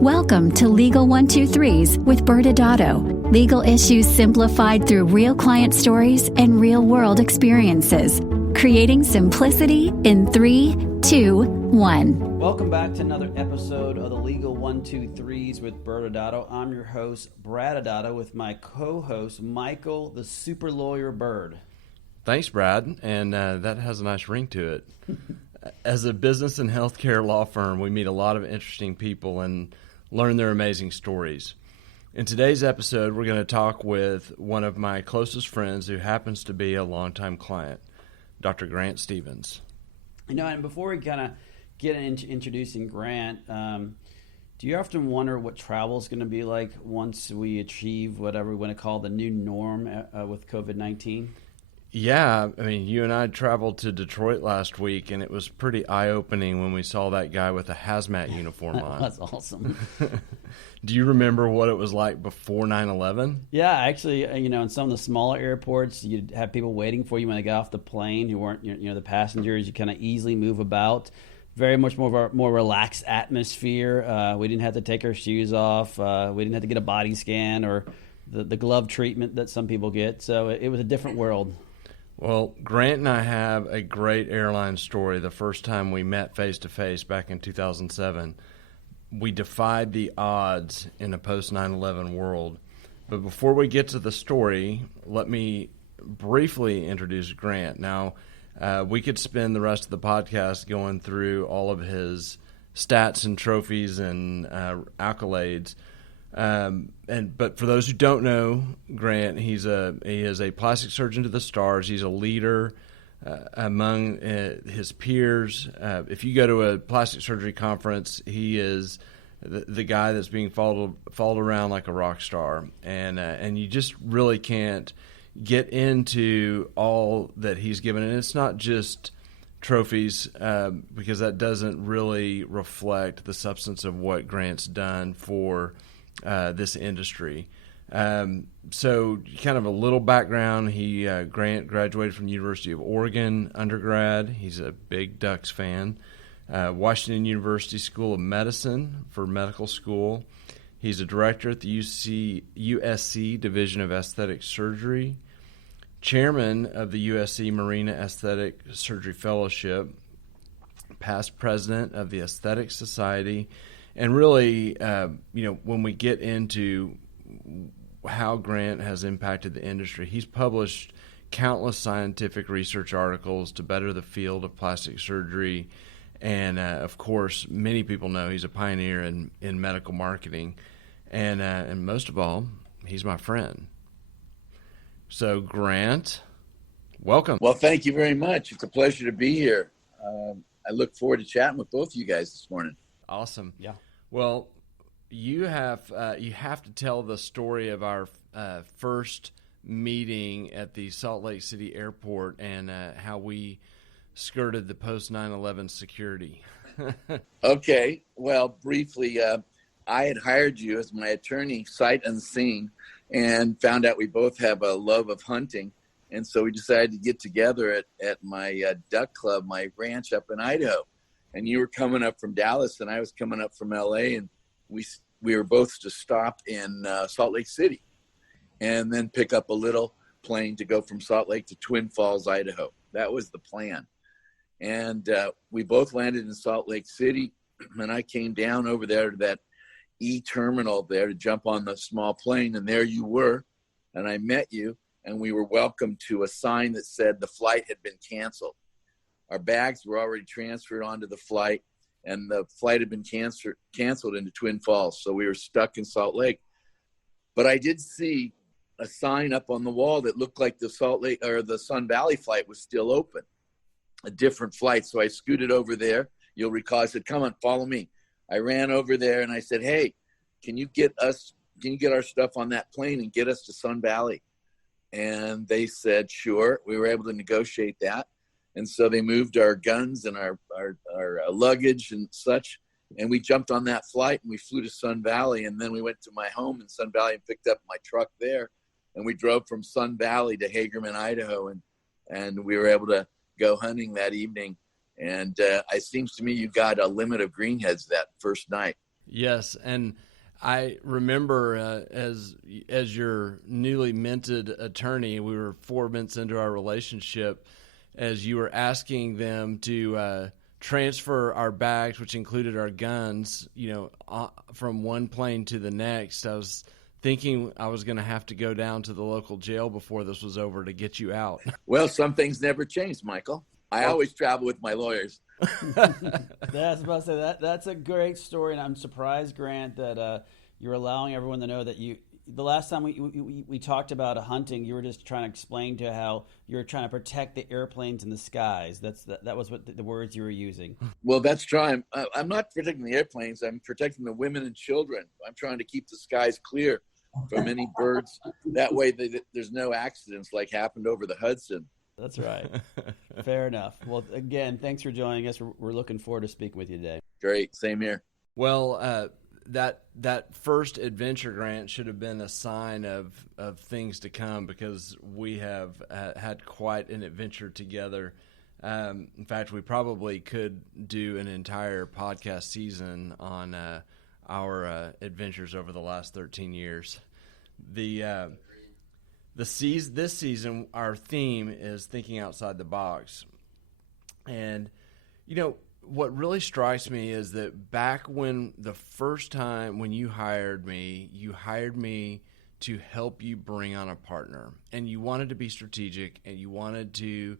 Welcome to Legal 123s with ByrdAdatto. Legal issues simplified through real client stories and real-world experiences. Creating simplicity in 3, 2, 1. Welcome back to another episode of the Legal 123s with ByrdAdatto. I'm your host, ByrdAdatto, with my co-host, Michael, the super lawyer Byrd. Thanks, Brad, and that has a nice ring to it. As a business and healthcare law firm, we meet a lot of interesting people and learn their amazing stories. In today's episode, we're going to talk with one of my closest friends who happens to be a longtime client, Dr. Grant Stevens. You know, and before we kind of get into introducing Grant, do you often wonder what travel is going to be like once we achieve whatever we want to call the new norm with COVID-19? Yeah, I mean, you and I traveled to Detroit last week, and it was pretty eye-opening when we saw that guy with a hazmat uniform on. That's awesome. Do you remember what it was like before 9/11? Yeah, actually, you know, in some of the smaller airports, you'd have people waiting for you when they got off the plane who weren't, you know, the passengers. You kind of easily move about. Very much more relaxed atmosphere. We didn't have to take our shoes off. We didn't have to get a body scan or the glove treatment that some people get. So it was a different world. Well, Grant and I have a great airline story. The first time we met face-to-face back in 2007, we defied the odds in a post-9/11 world. But before we get to the story, let me briefly introduce Grant. Now, we could spend the rest of the podcast going through all of his stats and trophies and accolades. But for those who don't know Grant, he is a plastic surgeon to the stars. He's a leader among his peers. If you go to a plastic surgery conference, he is the guy that's being followed around like a rock star, and you just really can't get into all that he's given. And it's not just trophies, because that doesn't really reflect the substance of what Grant's done for this industry. So kind of a little background. Grant graduated from the University of Oregon undergrad. He's a big Ducks fan. Washington University School of Medicine for medical school. He's a director at the USC Division of Aesthetic Surgery, chairman of the USC Marina Aesthetic Surgery Fellowship, past president of the Aesthetic Society. And really, when we get into how Grant has impacted the industry, he's published countless scientific research articles to better the field of plastic surgery. And, of course, many people know he's a pioneer in medical marketing. And most of all, he's my friend. So, Grant, welcome. Well, thank you very much. It's a pleasure to be here. I look forward to chatting with both of you guys this morning. Awesome. Yeah. Well, you have to tell the story of our first meeting at the Salt Lake City airport and how we skirted the post 9/11 security. Okay. Well, briefly, I had hired you as my attorney sight unseen and found out we both have a love of hunting. And so we decided to get together at my duck club, my ranch up in Idaho. And you were coming up from Dallas, and I was coming up from LA, and we were both to stop in Salt Lake City, and then pick up a little plane to go from Salt Lake to Twin Falls, Idaho. That was the plan. And we both landed in Salt Lake City, and I came down over there to that E-terminal there to jump on the small plane, and there you were, and I met you, and we were welcomed to a sign that said the flight had been canceled. Our bags were already transferred onto the flight, and the flight had been canceled into Twin Falls. So we were stuck in Salt Lake. But I did see a sign up on the wall that looked like the Salt Lake or the Sun Valley flight was still open, a different flight. So I scooted over there. You'll recall, I said, "Come on, follow me." I ran over there and I said, "Hey, can you get our stuff on that plane and get us to Sun Valley?" And they said, "Sure." We were able to negotiate that. And so they moved our guns and our luggage and such, and we jumped on that flight and we flew to Sun Valley, and then we went to my home in Sun Valley and picked up my truck there, and we drove from Sun Valley to Hagerman, Idaho, and we were able to go hunting that evening. And it seems to me you got a limit of greenheads that first night. Yes, and I remember as your newly minted attorney, we were 4 months into our relationship, as you were asking them to transfer our bags, which included our guns, from one plane to the next. I was thinking I was going to have to go down to the local jail before this was over to get you out. Well, some things never change, Michael. I always travel with my lawyers. That's about to say that's a great story, and I'm surprised, Grant, that you're allowing everyone to know that you. The last time we talked about hunting, you were just trying to explain to how you're trying to protect the airplanes in the skies. That was what the words you were using. Well, that's trying. I'm not protecting the airplanes. I'm protecting the women and children. I'm trying to keep the skies clear from any birds. That way, there's no accidents like happened over the Hudson. That's right. Fair enough. Well, again, thanks for joining us. We're looking forward to speaking with you today. Great. Same here. Well, that first adventure, Grant, should have been a sign of things to come, because we have had quite an adventure together. In fact, we probably could do an entire podcast season on our adventures over the last 13 years. This season, our theme is thinking outside the box. And, what really strikes me is that back when the first time when you hired me to help you bring on a partner. And you wanted to be strategic, and you wanted to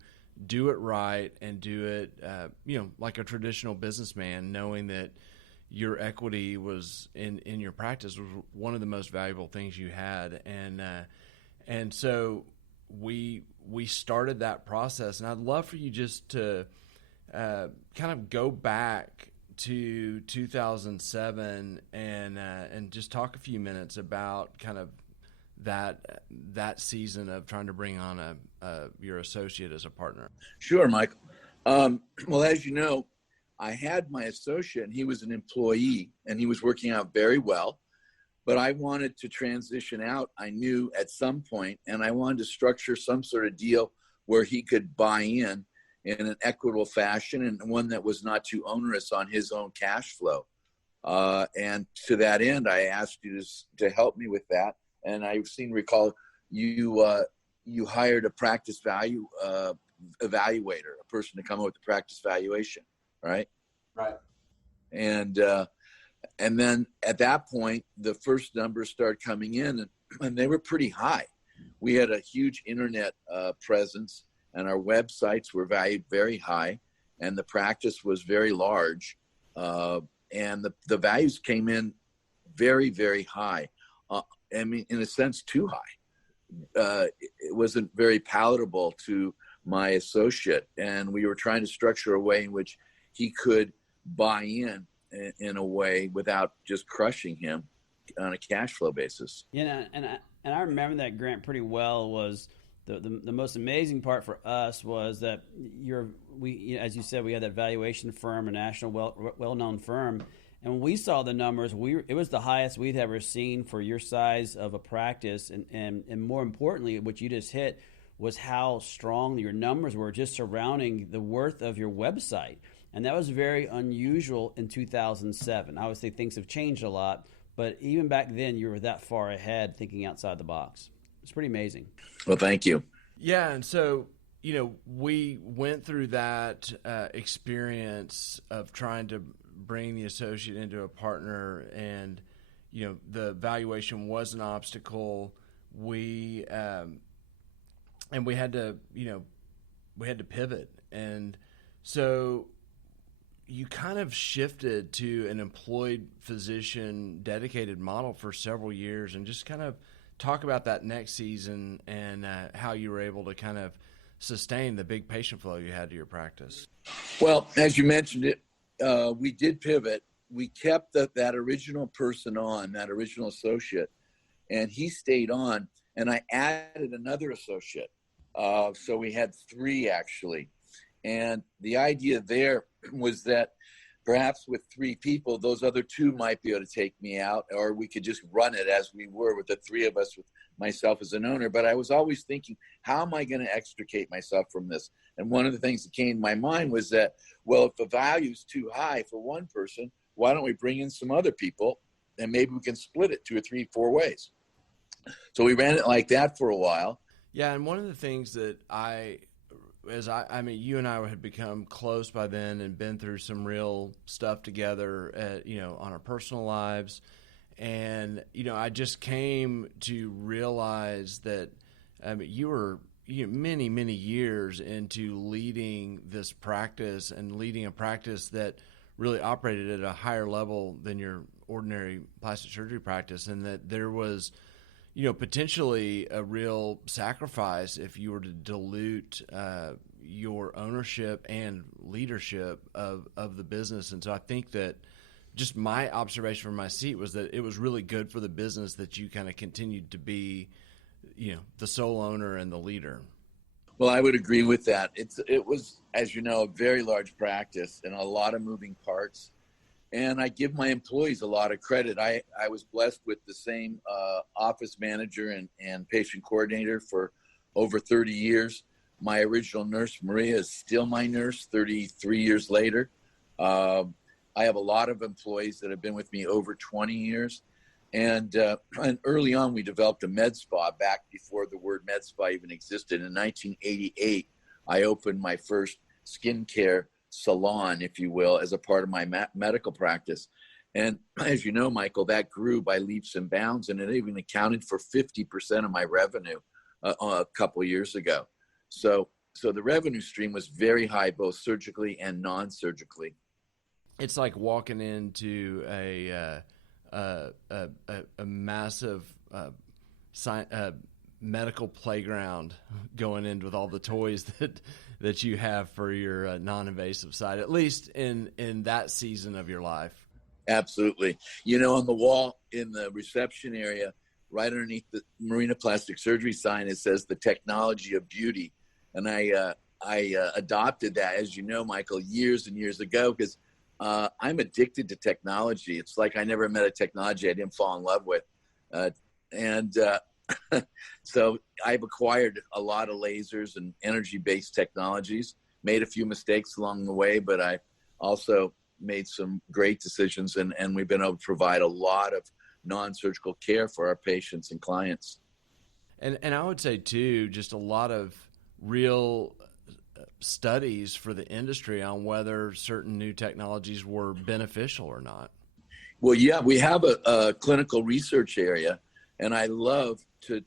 do it right and do it, like a traditional businessman, knowing that your equity was in your practice was one of the most valuable things you had. And so we started that process, and I'd love for you just to kind of go back to 2007 and just talk a few minutes about kind of that season of trying to bring on your associate as a partner. Sure, Michael. Well, as you know, I had my associate, and he was an employee, and he was working out very well. But I wanted to transition out, I knew, at some point, and I wanted to structure some sort of deal where he could buy in an equitable fashion, and one that was not too onerous on his own cash flow. And to that end, I asked you to help me with that. And I recall you hired a practice value evaluator, a person to come up with the practice valuation, right? Right. And then at that point, the first numbers started coming in, and they were pretty high. We had a huge internet presence, and our websites were valued very high, and the practice was very large. And the values came in very, very high. I mean, in a sense, too high. It wasn't very palatable to my associate, and we were trying to structure a way in which he could buy in a way without just crushing him on a cash flow basis. Yeah, and I remember that, Grant, pretty well. Was the most amazing part for us was that as you said, we had that valuation firm, a national well-known firm, and when we saw the numbers, it was the highest we'd ever seen for your size of a practice, and more importantly, what you just hit was how strong your numbers were just surrounding the worth of your website. And that was very unusual in 2007. Obviously, things have changed a lot, but even back then, you were that far ahead thinking outside the box. It's pretty amazing. Well, thank you. Yeah, and so, we went through that experience of trying to bring the associate into a partner, and, the valuation was an obstacle. We had to pivot. And so you kind of shifted to an employed physician dedicated model for several years, and just kind of talk about that next season and how you were able to kind of sustain the big patient flow you had to your practice. Well, as you mentioned it, we did pivot. We kept that original person on, that original associate, and he stayed on, and I added another associate. So we had 3 actually. And the idea there was that perhaps with 3 people, those other 2 might be able to take me out, or we could just run it as we were with the 3 of us, with myself as an owner. But I was always thinking, how am I going to extricate myself from this? And one of the things that came to my mind was that, well, if the value is too high for one person, why don't we bring in some other people and maybe we can split it 2 or 3, 4 ways. So we ran it like that for a while. Yeah, and one of the things that I mean, you and I had become close by then and been through some real stuff together, on our personal lives. And, I just came to realize that you were many, many years into leading this practice and leading a practice that really operated at a higher level than your ordinary plastic surgery practice, and that there was potentially a real sacrifice if you were to dilute your ownership and leadership of the business. And so I think that just my observation from my seat was that it was really good for the business that you kind of continued to be, the sole owner and the leader. Well, I would agree with that. It was, as you know, a very large practice and a lot of moving parts. And I give my employees a lot of credit. I was blessed with the same office manager and patient coordinator for over 30 years. My original nurse, Maria, is still my nurse 33 years later. I have a lot of employees that have been with me over 20 years. And early on, we developed a med spa back before the word med spa even existed. In 1988, I opened my first skincare salon, if you will, as a part of my medical practice. And as you know, Michael, that grew by leaps and bounds, and it even accounted for 50% of my revenue a couple of years ago. So the revenue stream was very high, both surgically and non-surgically. It's like walking into a massive medical playground, going in with all the toys that you have for your non-invasive side, at least in that season of your life. Absolutely. On the wall in the reception area, right underneath the Marina Plastic Surgery sign, it says the technology of beauty. And I adopted that, as you know, Michael, years and years ago, because I'm addicted to technology. It's like I never met a technology I didn't fall in love with. So I've acquired a lot of lasers and energy-based technologies, made a few mistakes along the way, but I also made some great decisions, and we've been able to provide a lot of non-surgical care for our patients and clients. And I would say, too, just a lot of real studies for the industry on whether certain new technologies were beneficial or not. Well, yeah, we have a clinical research area, and I love to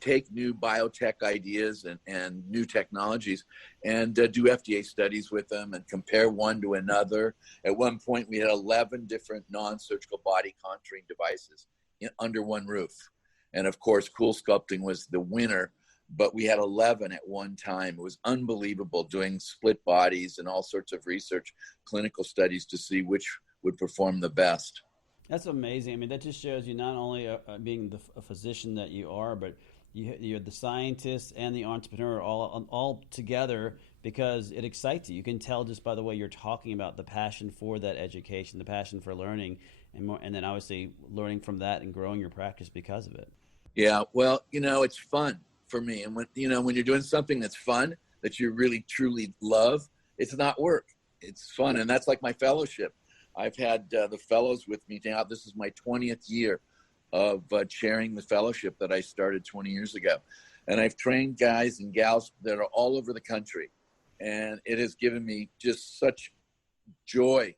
take new biotech ideas and new technologies and do FDA studies with them and compare one to another. At one point, we had 11 different non-surgical body contouring devices under one roof. And of course, Cool Sculpting was the winner, but we had 11 at one time. It was unbelievable, doing split bodies and all sorts of research, clinical studies to see which would perform the best. That's amazing. I mean, that just shows you not only being a physician that you are, but you're the scientist and the entrepreneur all together, because it excites you. You can tell just by the way you're talking about the passion for that education, the passion for learning, and then obviously learning from that and growing your practice because of it. Yeah, well, it's fun for me. And when you're doing something that's fun, that you really, truly love, it's not work. It's fun. And that's like my fellowship. I've had the fellows with me now. This is my 20th year of chairing the fellowship that I started 20 years ago. And I've trained guys and gals that are all over the country. And it has given me just such joy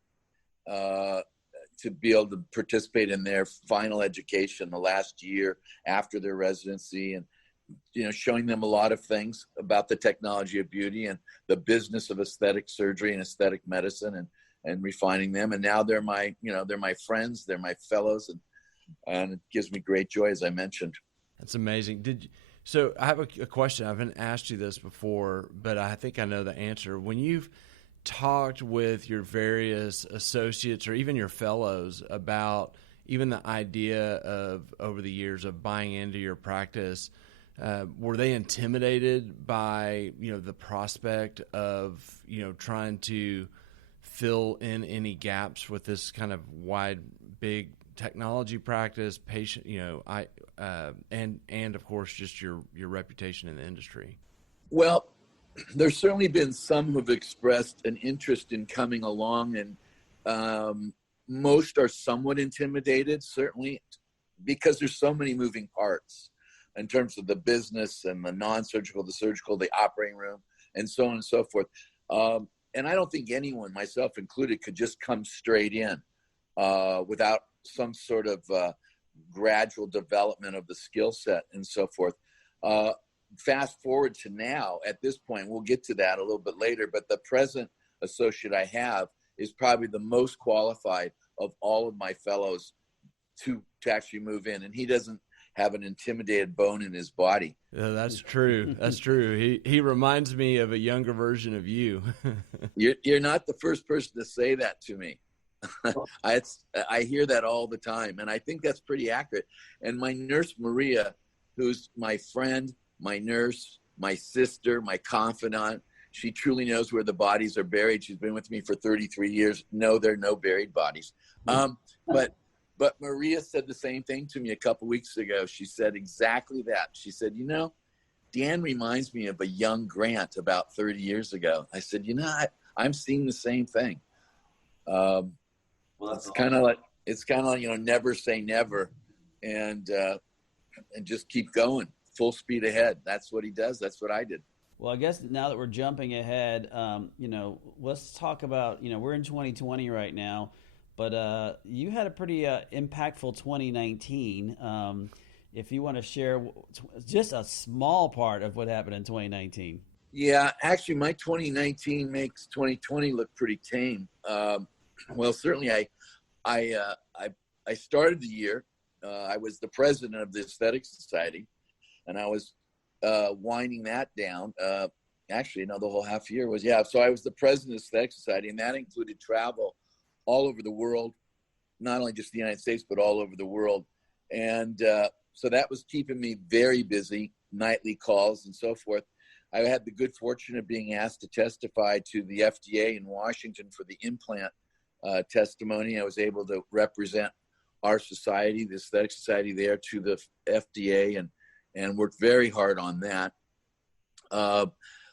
to be able to participate in their final education the last year after their residency, and showing them a lot of things about the technology of beauty and the business of aesthetic surgery and aesthetic medicine, and refining them. And now they're my friends, they're my fellows, and it gives me great joy, as I mentioned. That's amazing. So I have a question. I haven't asked you this before, but I think I know the answer. When you've talked with your various associates or even your fellows about even the idea of, over the years, of buying into your practice, were they intimidated by the prospect of trying to fill in any gaps with this kind of wide, big technology practice, patient, and of course just your reputation in the industry? Well, there's certainly been some who have expressed an interest in coming along and most are somewhat intimidated, certainly, because there's so many moving parts in terms of the business and the non-surgical, the surgical, the operating room, and so on and so forth. And I don't think anyone, myself included, could just come straight in without some sort of gradual development of the skill set and so forth. Fast forward to now, at this point, we'll get to that a little bit later, but the present associate I have is probably the most qualified of all of my fellows to actually move in. And he doesn't have an intimidated bone in his body. Yeah, that's true. That's true. He reminds me of a younger version of you. You're not the first person to say that to me. I hear that all the time, and I think that's pretty accurate. And my nurse, Maria, who's my friend, my nurse, my sister, my confidant, she truly knows where the bodies are buried. She's been with me for 33 years. No, there are no buried bodies. But Maria said the same thing to me a couple weeks ago. She said exactly that. She said, Dan reminds me of a young Grant about 30 years ago. I said, I'm seeing the same thing. It's kind of like, never say never, and just keep going full speed ahead. That's what he does. That's what I did. Well, I guess now that we're jumping ahead, let's talk about, we're in 2020 right now, but you had a pretty impactful 2019. If you want to share just a small part of what happened in 2019. Yeah, actually, my 2019 makes 2020 look pretty tame. Well, certainly I started the year. I was the president of the Aesthetic Society, and I was winding that down. Actually, no, the whole half year was, So I was the president of the Aesthetic Society, and that included travel all over the world, not only just the United States, but all over the world. And so that was keeping me very busy, nightly calls and so forth. I had the good fortune of being asked to testify to the FDA in Washington for the implant testimony. I was able to represent our society, the Aesthetic Society, there to the FDA, and worked very hard on that.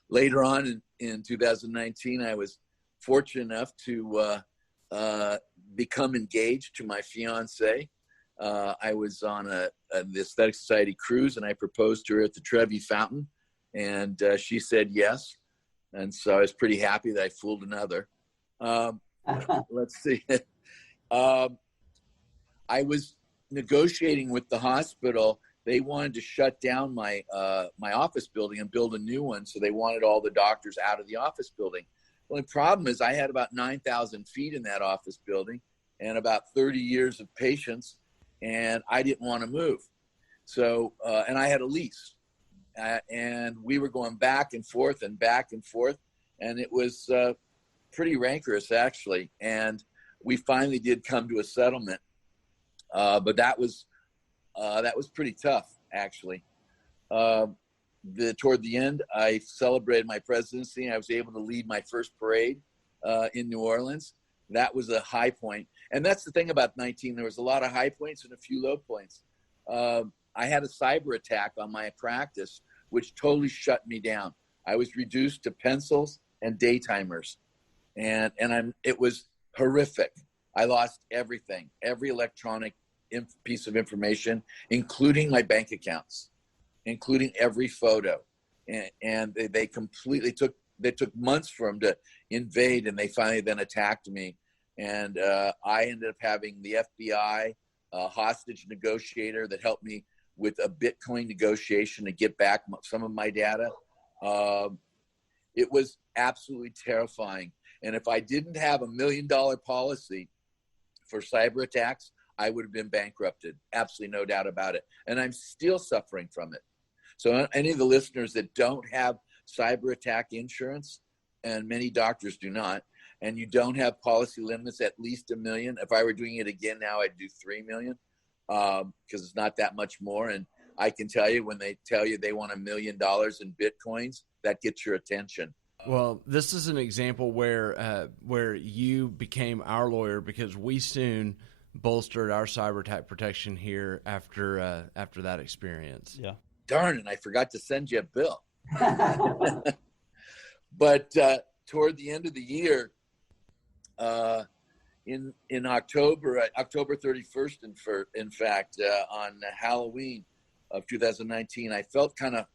Later on in 2019, I was fortunate enough to become engaged to my fiance. I was on the Aesthetic Society cruise, and I proposed to her at the Trevi Fountain, and she said yes. And so I was pretty happy that I fooled another. Let's see. I was negotiating with the hospital. They wanted to shut down my office building and build a new one. So they wanted all the doctors out of the office building. Well, the problem is I had about 9,000 feet in that office building and about 30 years of patients, and I didn't want to move. So, and I had a lease, and we were going back and forth, and it was pretty rancorous, actually. And we finally did come to a settlement, but that was pretty tough, actually. Toward the end, I celebrated my presidency, and I was able to lead my first parade in New Orleans. That was a high point. And that's the thing about 19. There was a lot of high points and a few low points. I had a cyber attack on my practice, which totally shut me down. I was reduced to pencils and daytimers. And it was horrific. I lost everything, every electronic piece of information, including my bank accounts, including every photo. And they completely took months for them to invade, and they finally then attacked me. And I ended up having the FBI hostage negotiator that helped me with a Bitcoin negotiation to get back some of my data. It was absolutely terrifying. And if I didn't have $1 million policy for cyber attacks, I would have been bankrupted. Absolutely no doubt about it. And I'm still suffering from it. So any of the listeners that don't have cyber attack insurance, and many doctors do not, and you don't have policy limits at least $1 million. If I were doing it again now, I'd do $3 million because it's not that much more. And I can tell you, when they tell you they want $1 million in Bitcoins, that gets your attention. Well, this is an example where you became our lawyer, because we soon bolstered our cyber attack protection here after that experience. Yeah. Darn, and I forgot to send you a bill. But toward the end of the year, in October, October 31st, in fact, on Halloween of 2019, I felt kind of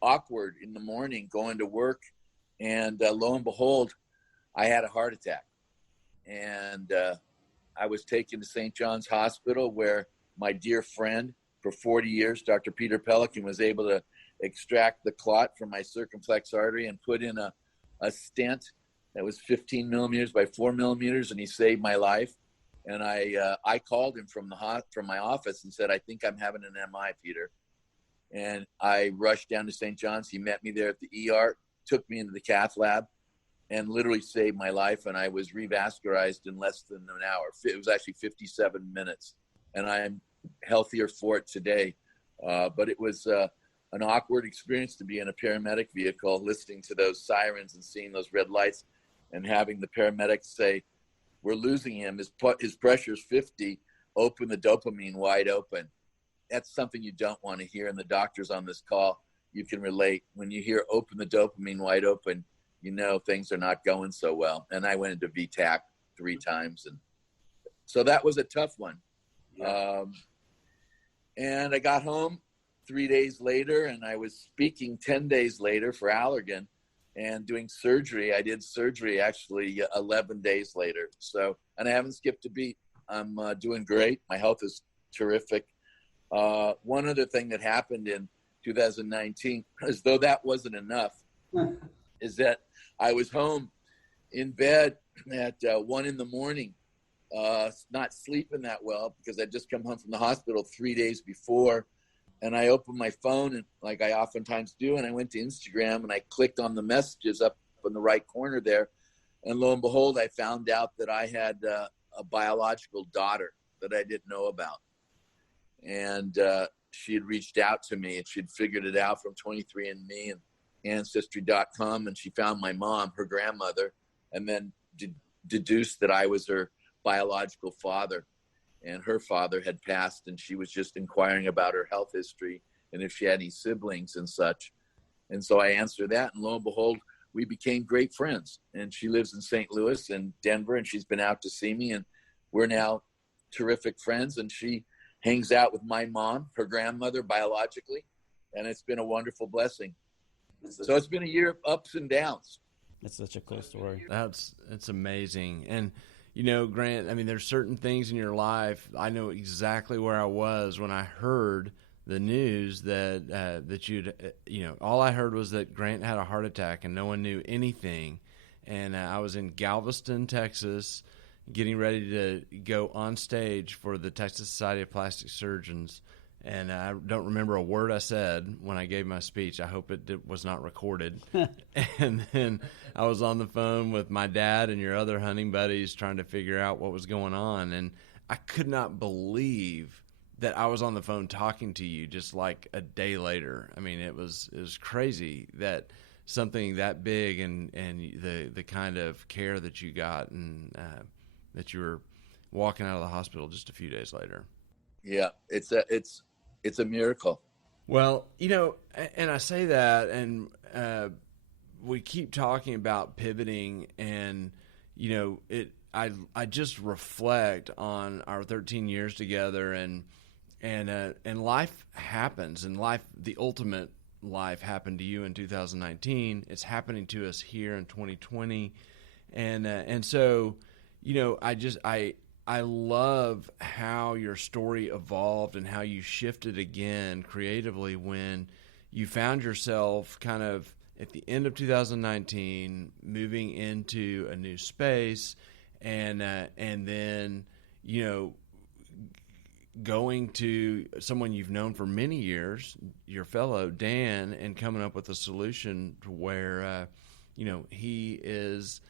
awkward in the morning going to work, and lo and behold, I had a heart attack, and I was taken to St. John's Hospital, where my dear friend for 40 years, Dr. Peter Pelican, was able to extract the clot from my circumflex artery and put in a stent that was 15 millimeters by 4 millimeters, and he saved my life. And I called him from my office and said, "I think I'm having an MI, Peter." And I rushed down to St. John's. He met me there at the ER, took me into the cath lab, and literally saved my life. And I was revascularized in less than an hour. It was actually 57 minutes. And I'm healthier for it today. But it was an awkward experience to be in a paramedic vehicle, listening to those sirens and seeing those red lights, and having the paramedics say, "We're losing him. His pressure's 50. Open the dopamine wide open." That's something you don't want to hear. And the doctors on this call, you can relate. When you hear "open the dopamine wide open," you know things are not going so well. And I went into VTAC 3 times. And so that was a tough one. Yeah. And I got home 3 days later, and I was speaking 10 days later for Allergan and doing surgery. I did surgery actually 11 days later. So, and I haven't skipped a beat. I'm doing great. My health is terrific. One other thing that happened in 2019, as though that wasn't enough, is that I was home in bed at 1 a.m, not sleeping that well because I'd just come home from the hospital 3 days before. And I opened my phone, and like I oftentimes do, and I went to Instagram, and I clicked on the messages up in the right corner there. And lo and behold, I found out that I had a biological daughter that I didn't know about. And she had reached out to me, and she'd figured it out from 23andMe and Ancestry.com. And she found my mom, her grandmother, and then deduced that I was her biological father. And her father had passed, and she was just inquiring about her health history and if she had any siblings and such. And so I answered that, and lo and behold, we became great friends. And she lives in St. Louis and Denver, and she's been out to see me, and we're now terrific friends. And she hangs out with my mom, her grandmother biologically, and it's been a wonderful blessing. So it's been a year of ups and downs. That's such a cool story. It's amazing. And you know, Grant, I mean, there's certain things in your life. I know exactly where I was when I heard the news that you'd, all I heard was that Grant had a heart attack and no one knew anything. And I was in Galveston, Texas, getting ready to go on stage for the Texas Society of Plastic Surgeons. And I don't remember a word I said when I gave my speech. I hope it was not recorded. And then I was on the phone with my dad and your other hunting buddies trying to figure out what was going on. And I could not believe that I was on the phone talking to you just like a day later. I mean, it was crazy that something that big and the kind of care that you got, and that you were walking out of the hospital just a few days later. Yeah, it's a miracle. Well, and I say that, and we keep talking about pivoting, and I just reflect on our 13 years together, and life happens, and the ultimate life happened to you in 2019. It's happening to us here in 2020, and so I love how your story evolved and how you shifted again creatively when you found yourself kind of at the end of 2019 moving into a new space, and then going to someone you've known for many years, your fellow Dan, and coming up with a solution to where he is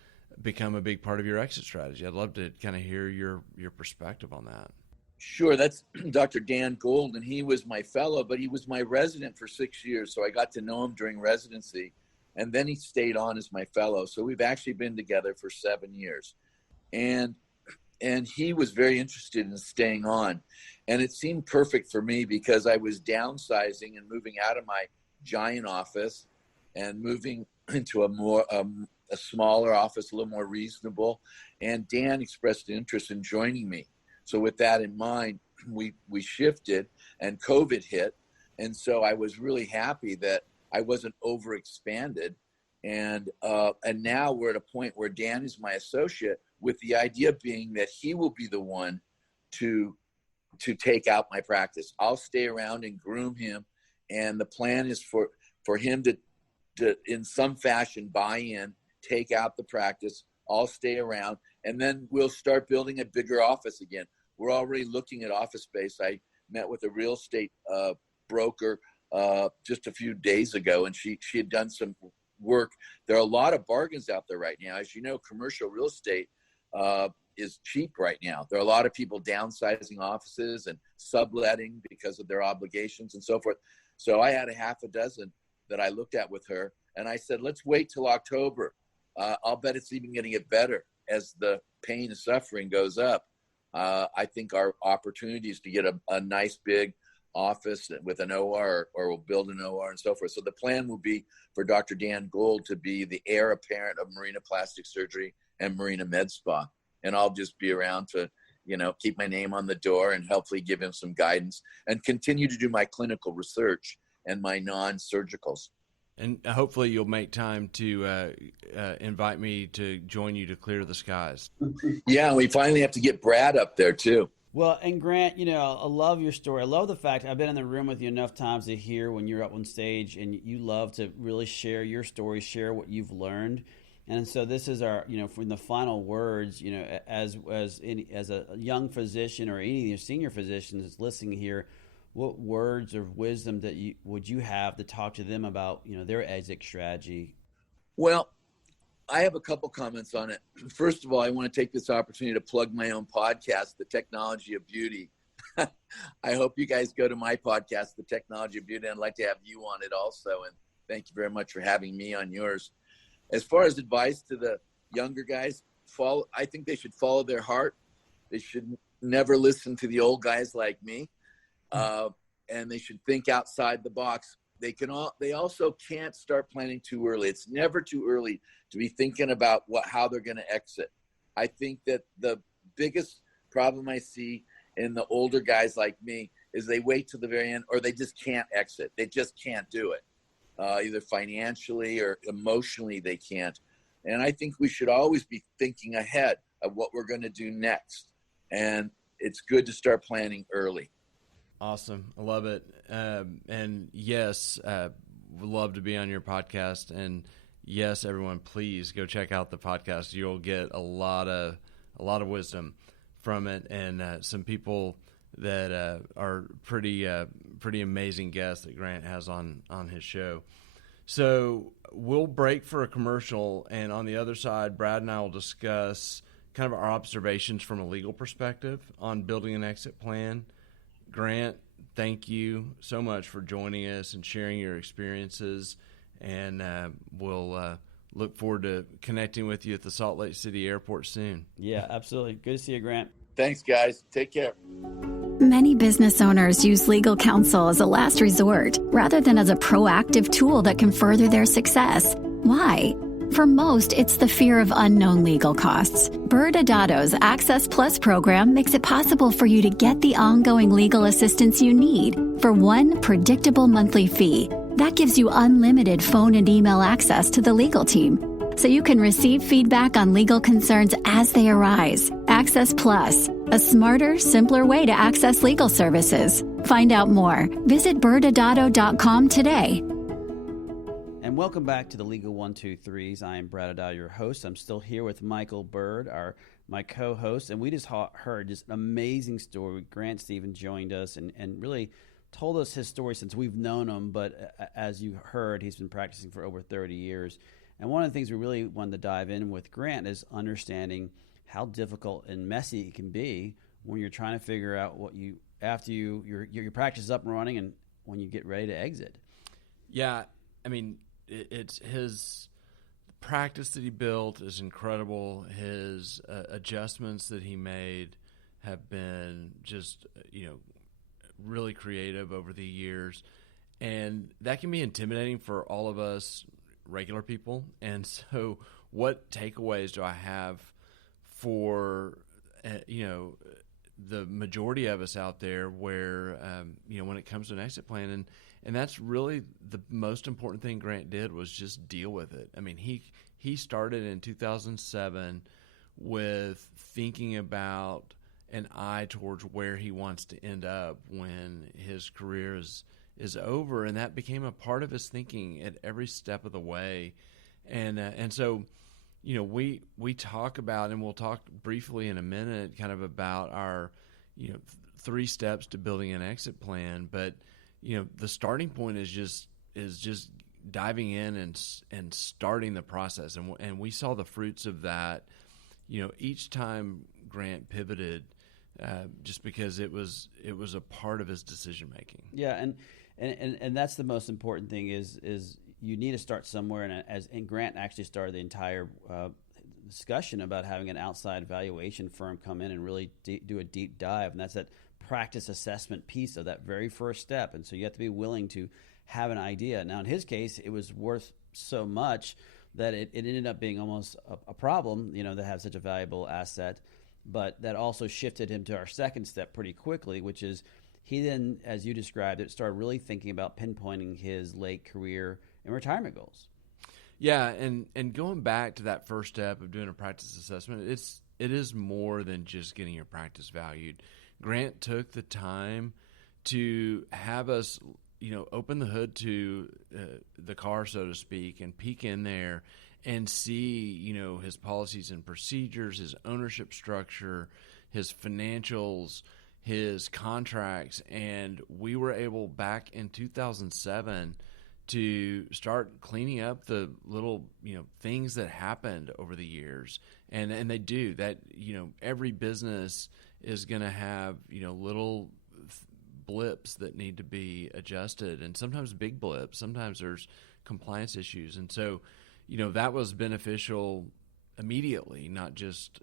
become a big part of your exit strategy. I'd love to kind of hear your perspective on that. Sure. That's Dr. Dan Gould, and he was my fellow, but he was my resident for 6 years. So I got to know him during residency, and then he stayed on as my fellow. So we've actually been together for 7 years, and he was very interested in staying on. And it seemed perfect for me because I was downsizing and moving out of my giant office and moving into a smaller office, a little more reasonable. and Dan expressed an interest in joining me. So with that in mind, we shifted, and COVID hit. And so I was really happy that I wasn't overexpanded. And now we're at a point where Dan is my associate, with the idea being that he will be the one to take out my practice. I'll stay around and groom him. And the plan is for him to in some fashion buy in, take out the practice. I'll stay around, and then we'll start building a bigger office again. We're already looking at office space. I met with a real estate broker just a few days ago, and she had done some work. There are a lot of bargains out there right now. As you know, commercial real estate is cheap right now. There are a lot of people downsizing offices and subletting because of their obligations and so forth. So I had a half a dozen that I looked at with her, and I said, let's wait till October. I'll bet it's even going to get better as the pain and suffering goes up. I think our opportunities to get a nice big office with an OR, or we'll build an OR and so forth. So the plan will be for Dr. Dan Gold to be the heir apparent of Marina Plastic Surgery and Marina Med Spa. And I'll just be around to, keep my name on the door and hopefully give him some guidance and continue to do my clinical research and my non-surgicals. And hopefully you'll make time to invite me to join you to clear the skies. Yeah, we finally have to get Brad up there too. Well, and Grant, I love your story. I love the fact I've been in the room with you enough times to hear when you're up on stage, and you love to really share your story, share what you've learned. And so this is our, from the final words, as a young physician or any of your senior physicians that's listening here, what words of wisdom that would you have to talk to them about, their exit strategy? Well, I have a couple comments on it. First of all, I want to take this opportunity to plug my own podcast, The Technology of Beauty. I hope you guys go to my podcast, The Technology of Beauty. I'd like to have you on it also. And thank you very much for having me on yours. As far as advice to the younger guys, I think they should follow their heart. They should never listen to the old guys like me. And they should think outside the box. They also can't start planning too early. It's never too early to be thinking about how they're going to exit. I think that the biggest problem I see in the older guys like me is they wait till the very end, or they just can't exit. They just can't do it. Either financially or emotionally they can't. And I think we should always be thinking ahead of what we're going to do next. And it's good to start planning early. Awesome. I love it. And yes, would love to be on your podcast. And yes, everyone, please go check out the podcast. You'll get a lot of wisdom from it, and some people that are pretty amazing guests that Grant has on his show. So we'll break for a commercial, and on the other side, Brad and I will discuss kind of our observations from a legal perspective on building an exit plan. Grant, thank you so much for joining us and sharing your experiences, and we'll look forward to connecting with you at the Salt Lake City Airport soon. Yeah, absolutely. Good to see you, Grant. Thanks, guys. Take care. Many business owners use legal counsel as a last resort rather than as a proactive tool that can further their success. Why? For most, it's the fear of unknown legal costs. ByrdAdatto's Access Plus program makes it possible for you to get the ongoing legal assistance you need for one predictable monthly fee. That gives you unlimited phone and email access to the legal team, so you can receive feedback on legal concerns as they arise. Access Plus, a smarter, simpler way to access legal services. Find out more. Visit ByrdAdatto.com today. And welcome back to the Legal 123s. I am ByrdAdatto, your host. I'm still here with Michael Byrd, my co-host, and we just heard just an amazing story. Grant Stevens joined us and really told us his story since we've known him, but as you heard, he's been practicing for over 30 years. And one of the things we really wanted to dive in with Grant is understanding how difficult and messy it can be when you're trying to figure out what your practice is up and running and when you get ready to exit. Yeah, I mean, it's his practice that he built is incredible. His adjustments that he made have been just, really creative over the years. And that can be intimidating for all of us regular people. And so what takeaways do I have for the majority of us out there where when it comes to an exit plan, and that's really the most important thing Grant did, was just deal with it. I mean, he started in 2007 with thinking about an eye towards where he wants to end up when his career is over, and that became a part of his thinking at every step of the way. And so, we talk about, and we'll talk briefly in a minute, kind of about our, 3 steps to building an exit plan. But, the starting point is just diving in and starting the process. And we saw the fruits of that, each time Grant pivoted, just because it was a part of his decision making. Yeah, and that's the most important thing is you need to start somewhere. And Grant actually started the entire discussion about having an outside valuation firm come in and really do a deep dive, and that's that practice assessment piece of that very first step. And so you have to be willing to have an idea. Now, in his case, it was worth so much that it ended up being almost a problem, to have such a valuable asset. But that also shifted him to our second step pretty quickly, which is he then, as you described it, started really thinking about pinpointing his late career and retirement goals. Yeah, and going back to that first step of doing a practice assessment, it is more than just getting your practice valued. Grant took the time to have us, open the hood to the car, so to speak, and peek in there and see, his policies and procedures, his ownership structure, his financials, his contracts. And we were able, back in 2007, to start cleaning up the little, things that happened over the years. And they do that. Every business is going to have, little blips that need to be adjusted, and sometimes big blips. Sometimes there's compliance issues. And so, that was beneficial immediately, not just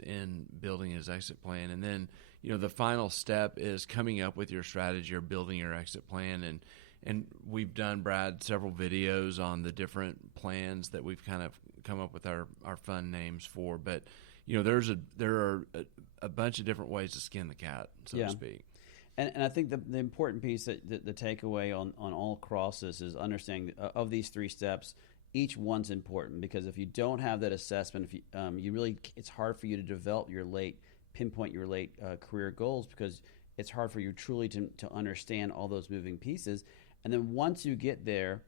in building his exit plan. And then, the final step is coming up with your strategy or building your exit plan. And we've done, Brad, several videos on the different plans that we've kind of come up with our fun names for. But, there are a bunch of different ways to skin the cat, so to speak. And I think the important piece, that the takeaway on all across this is understanding of these 3 steps, each one's important, because if you don't have that assessment, if you, it's hard for you to pinpoint your late career goals, because it's hard for you truly to understand all those moving pieces. And then once you get there,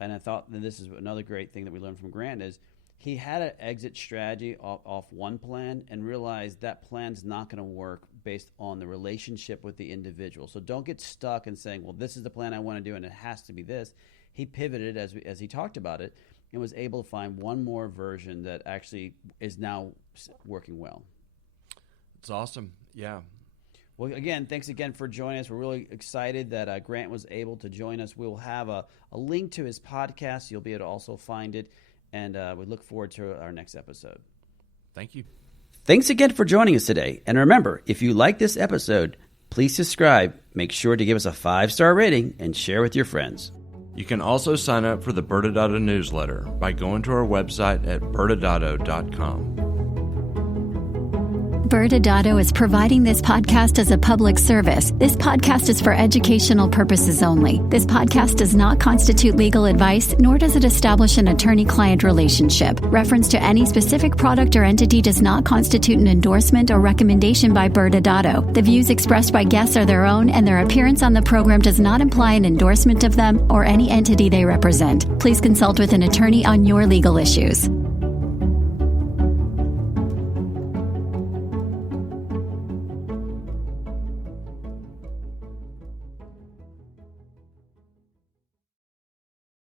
and I thought that this is another great thing that we learned from Grant, is he had an exit strategy off one plan and realized that plan's not going to work based on the relationship with the individual. So don't get stuck in saying, well, this is the plan I want to do and it has to be this. He pivoted as he talked about it and was able to find one more version that actually is now working well. It's awesome. Yeah. Well, again, thanks again for joining us. We're really excited that Grant was able to join us. We'll have a link to his podcast. You'll be able to also find it. And we look forward to our next episode. Thank you. Thanks again for joining us today. And remember, if you like this episode, please subscribe. Make sure to give us a 5-star rating and share with your friends. You can also sign up for the ByrdAdatto newsletter by going to our website at ByrdAdatto.com. ByrdAdatto is providing this podcast as a public service. This podcast is for educational purposes only. This podcast does not constitute legal advice, nor does it establish an attorney-client relationship. Reference to any specific product or entity does not constitute an endorsement or recommendation by ByrdAdatto. The views expressed by guests are their own, and their appearance on the program does not imply an endorsement of them or any entity they represent. Please consult with an attorney on your legal issues.